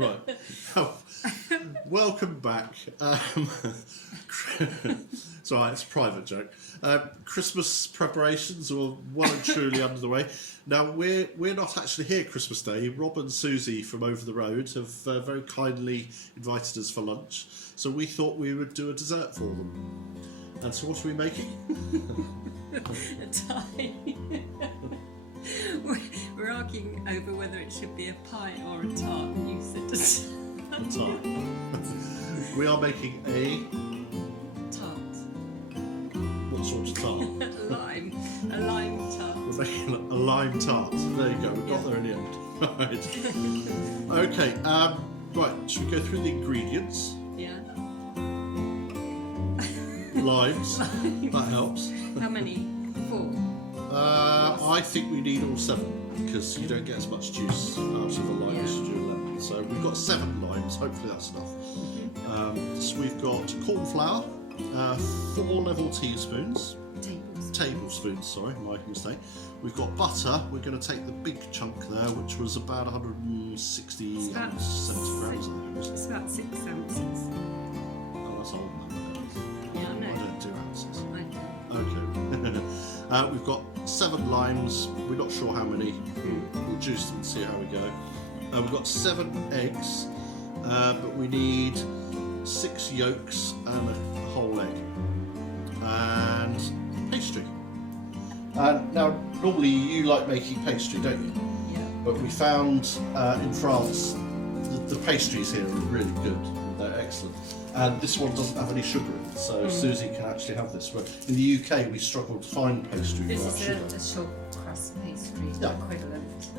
Right. Oh, welcome back. It's all right, it's a private joke. Christmas preparations are well and truly under the way. Now, we're not actually here Christmas Day. Rob and Susie from over the road have very kindly invited us for lunch. So we thought we would do a dessert for them. And so what are we making? A tie. We're arguing over whether it should be a pie or a tart. You said A tart. We are making a... tart. What sort of tart? A lime tart. We're making a lime tart. There you go, we got there in the end. Right. Okay, right, should we go through the ingredients? Yeah. Limes, that helps. How many? 4? I think we need all 7 because you don't get as much juice out of a lime as you do a lemon. So we've got 7 limes, hopefully that's enough. So we've got corn flour, 4 level teaspoons. Tablespoons, sorry, my mistake. We've got butter. We're going to take the big chunk there, which was about 160, 170 grams. It's about 6 ounces. Oh, that's old. Yeah, I know. I don't do ounces. I Okay. We've got 7 limes. We're not sure how many. We'll juice them and see how we go. We've got 7 eggs, but we need 6 yolks and a whole egg. And pastry. Now, normally you like making pastry, don't you? Yeah. But we found in France the pastries here are really good. They're excellent. And this one doesn't have any sugar in it, so Susie can actually have this. But in the UK, we struggle to find pastry without sugar. This is a short crust pastry equivalent.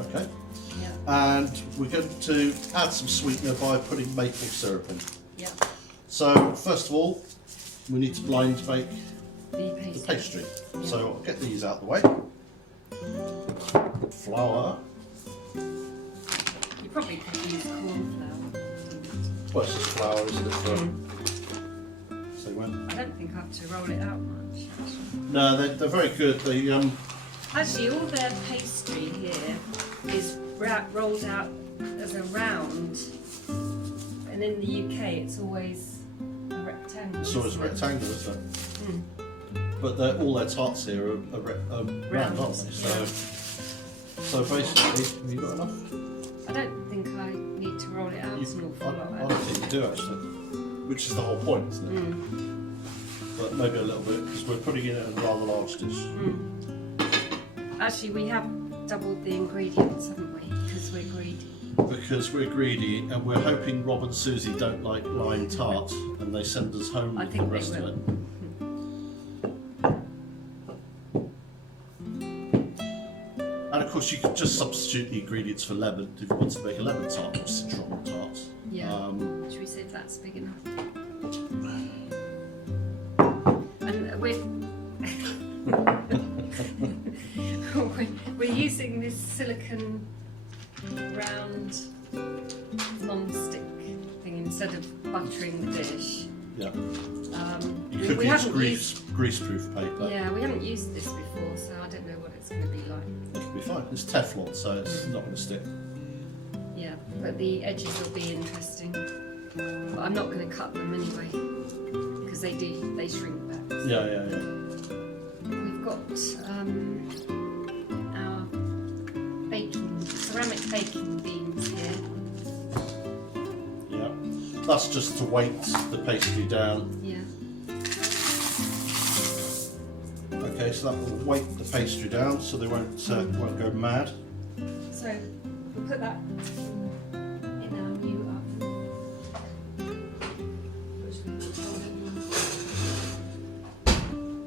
Okay. Yeah. And we're going to add some sweetener by putting maple syrup in. Yeah. So first of all, we need to blind bake The the pastry. Yeah. So I'll get these out of the way. Flour. You probably could use corn flour. Well, it's just flour, isn't it? So when? I don't think I have to roll it out much. Actually. No, they're very good. They Actually, all their pastry here is rolled out as a round, and in the UK it's always a rectangle. It's always a rectangle, isn't it? Mm. But all their tarts here are round, aren't they? So basically, have you got enough? I don't think I need to roll it out an awful I lot. don't think you do actually, which is the whole point, isn't it? But maybe a little bit because we're putting it in a rather large dish. Actually, we have doubled the ingredients, haven't we? Because we're greedy. Because we're greedy and we're hoping Rob and Susie don't like lime tart and they send us home with the rest of it. And of course you could just substitute the ingredients for lemon if you want to make a lemon tart or citron tart. Yeah. Should we see if that's big enough? And we're using this silicone round non-stick thing instead of buttering the dish. Yeah. We You could haven't use greaseproof paper. Yeah, we haven't used this before, so I don't know what it's going to be like. It'll be fine. It's Teflon, so it's not going to stick. Yeah, but the edges will be interesting. But I'm not going to cut them anyway, because they shrink back. Yeah. We've got our ceramic baking beans here. Yeah. That's just to weight the pastry down. Yeah. Okay, so that will weight the pastry down so they won't go mad. So we'll put that in our new oven.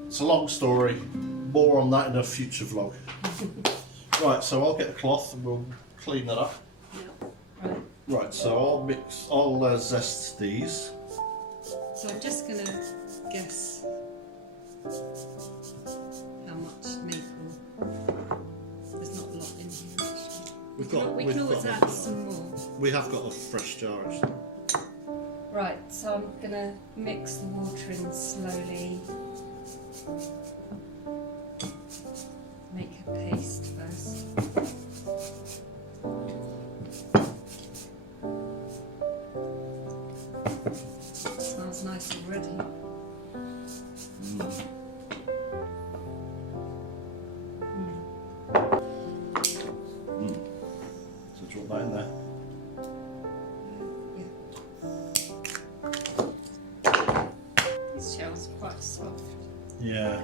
It's a long story. More on that in a future vlog. Right, so I'll get a cloth and we'll clean that up. Yeah. Right. Right, so I'll zest these. So I'm just going to guess how much maple. There's not a lot in here actually. We can always add some more. We have got a fresh jar actually. Right, so I'm going to mix the water in slowly. Make a paste first. nice already. So drop that in there. Yeah. These shells are quite soft. Yeah.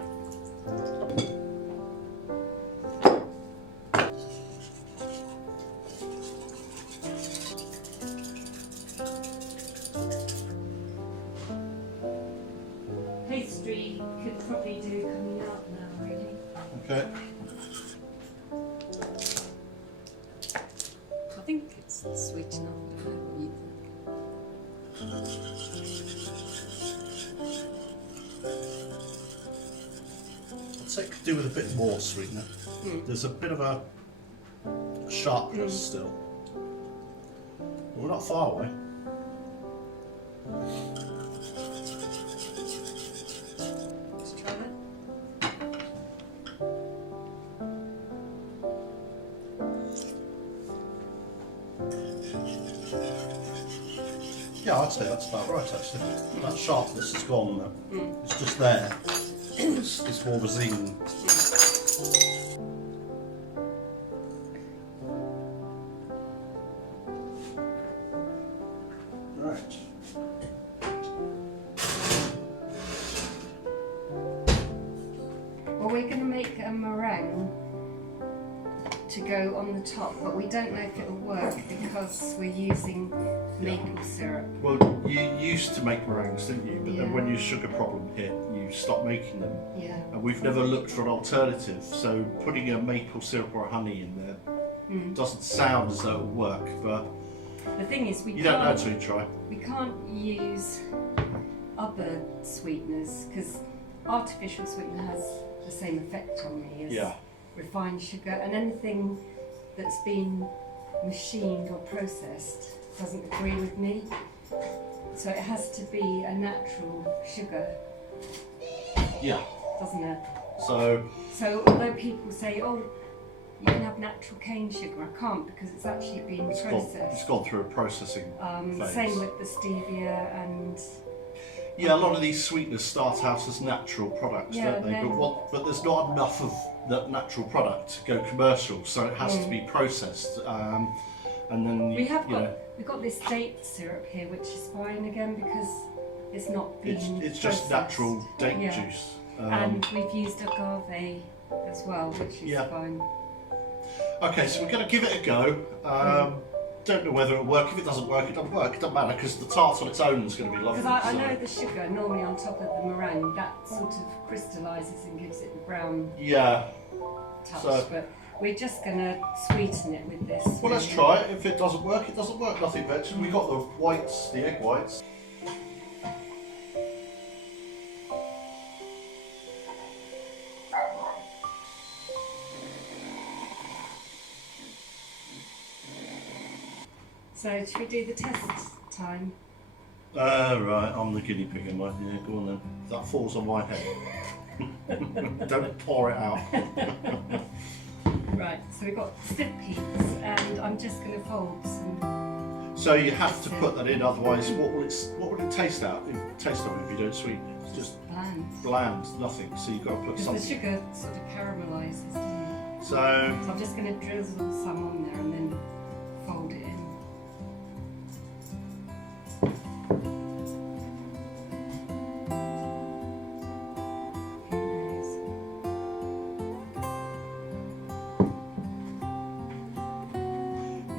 Pastry could probably do coming out now, really. Okay. I think it's sweet enough. I don't know what you think. I'd say it could do with a bit more sweetener. There's a bit of a sharpness still. We're not far away. Let's try that. Yeah, I'd say that's about right actually. That sharpness is gone now. It's just there. It's more resin. Right. Well, we're going to make a meringue to go on the top, but we don't know if it'll work because we're using maple syrup. Well, you used to make meringues, didn't you? But then when your sugar problem hit, you stopped making them. Yeah. And we've never looked for an alternative. So putting a maple syrup or a honey in there doesn't sound as though it would work, but The thing is, you don't know until you try. We can't use other sweeteners because artificial sweetener has the same effect on me as refined sugar, and anything that's been machined or processed doesn't agree with me. So it has to be a natural sugar, Yeah. doesn't it? So although people say, oh, you can have natural cane sugar, I can't because it's actually been processed. it's gone through a processing phase. Same with the stevia and... Yeah, a lot of these sweeteners start out as natural products, don't they? But there's not enough of that natural product to go commercial, so it has to be processed. And then we've got this date syrup here, which is fine again because it's not been it's just natural date juice. And we've used agave as well, which is fine. Okay, so we're going to give it a go. Don't know whether it'll work. If it doesn't work, it doesn't work. It doesn't matter because the tart on its own is going to be lovely. Because I know the sugar normally on top of the meringue that sort of crystallises and gives it the brown touch. But we're just going to sweeten it with this. Well, let's try it. If it doesn't work, it doesn't work. Nothing ventured. We got the whites, the egg whites. So should we do the test time? Right, I'm the guinea pig, am I? Yeah, go on then. That falls on my head. Don't pour it out. Right, so we've got stiff peas, and I'm just going to fold some. So you have to put that in, otherwise, what will it taste out? If you don't sweeten it, it's just bland, nothing. So you've got to put something. The sugar sort of caramelizes, doesn't it? So I'm just going to drizzle some on there and then fold it in.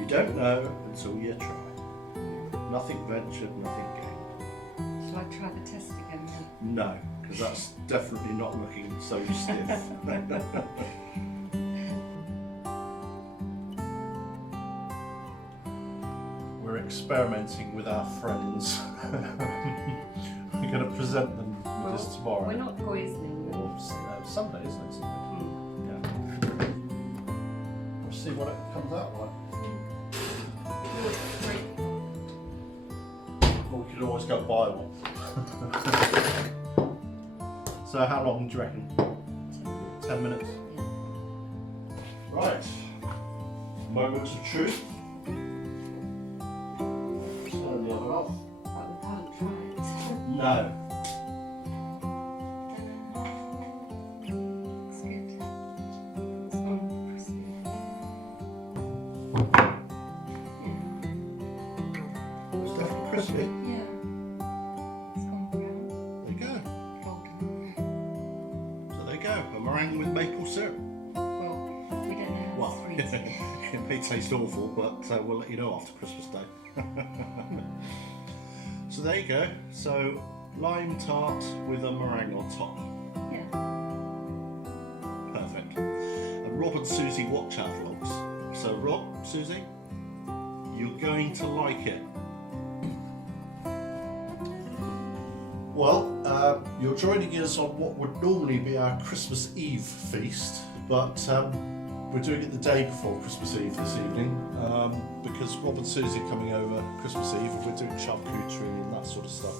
you don't know until you try. Nothing ventured, nothing gained. Shall I try the test again then? No, because that's definitely not looking so stiff. We're experimenting with our friends. We're going to present them with this tomorrow. We're not poisoning them. Or Sunday, isn't it? Yeah. We'll see what it comes out like. Well, we could always go buy one. So how long do you reckon? 10 minutes? Right. Moment of truth. Turn the oven off. But we can't try it. No. It's good. It's gone crispy. It's definitely crispy. Yeah. It's gone brown. There you go. Golden. So there you go. A meringue with maple syrup. Well, we don't know how Well, sweet it is. it may taste awful, but we'll let you know after Christmas Day. So there you go. So lime tart with a meringue on top. Yeah. Perfect. And Rob and Susie watch our vlogs. So Rob, Susie, you're going to like it. Well, you're joining us on what would normally be our Christmas Eve feast, but we're doing it the day before Christmas Eve this evening because Rob and Susie are coming over Christmas Eve and we're doing charcuterie and that sort of stuff.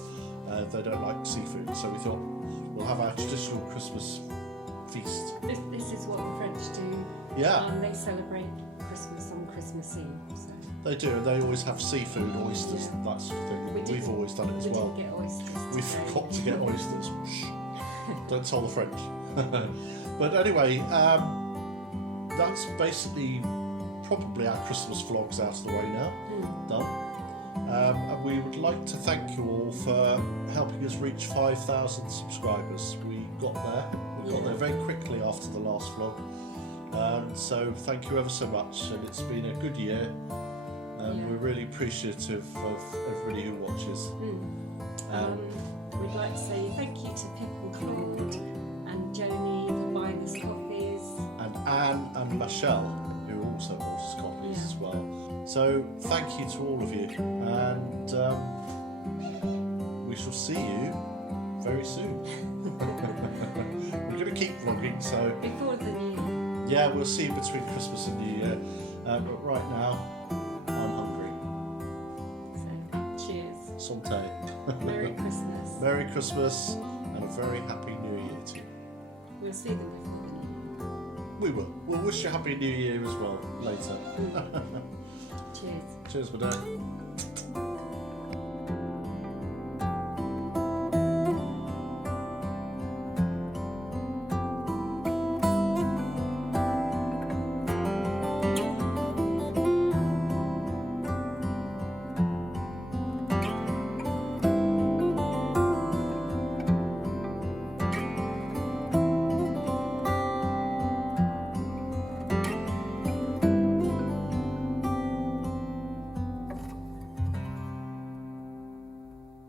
They don't like seafood, so we thought we'll have our traditional Christmas feast. This is what the French do. Yeah. They celebrate Christmas on Christmas Eve. So. They do, and they always have seafood, oysters, and that sort of thing. We've always done it as well. We didn't get oysters. We today. forgot to get oysters. Shh. Don't tell the French. But anyway, that's basically probably our Christmas vlogs out of the way now. Done. And we would like to thank you all for helping us reach 5,000 subscribers. We got there. We got there very quickly after the last vlog. So thank you ever so much, and it's been a good year. We're really appreciative of everybody who watches. We'd like to say thank you to Pip and Claude and Joni for buying us coffees. And Anne and Michelle, who also bought us coffees as well. So thank you to all of you, and we shall see you very soon. We're going to keep vlogging, so Before the new year. yeah, we'll see you between Christmas and New Year. But right now, I'm hungry. So, cheers. Santé. Merry Christmas. Merry Christmas and a very happy New Year to you. We'll see them before the new year. We will. We'll wish you a happy New Year as well later. Cheers. Cheers, my dad.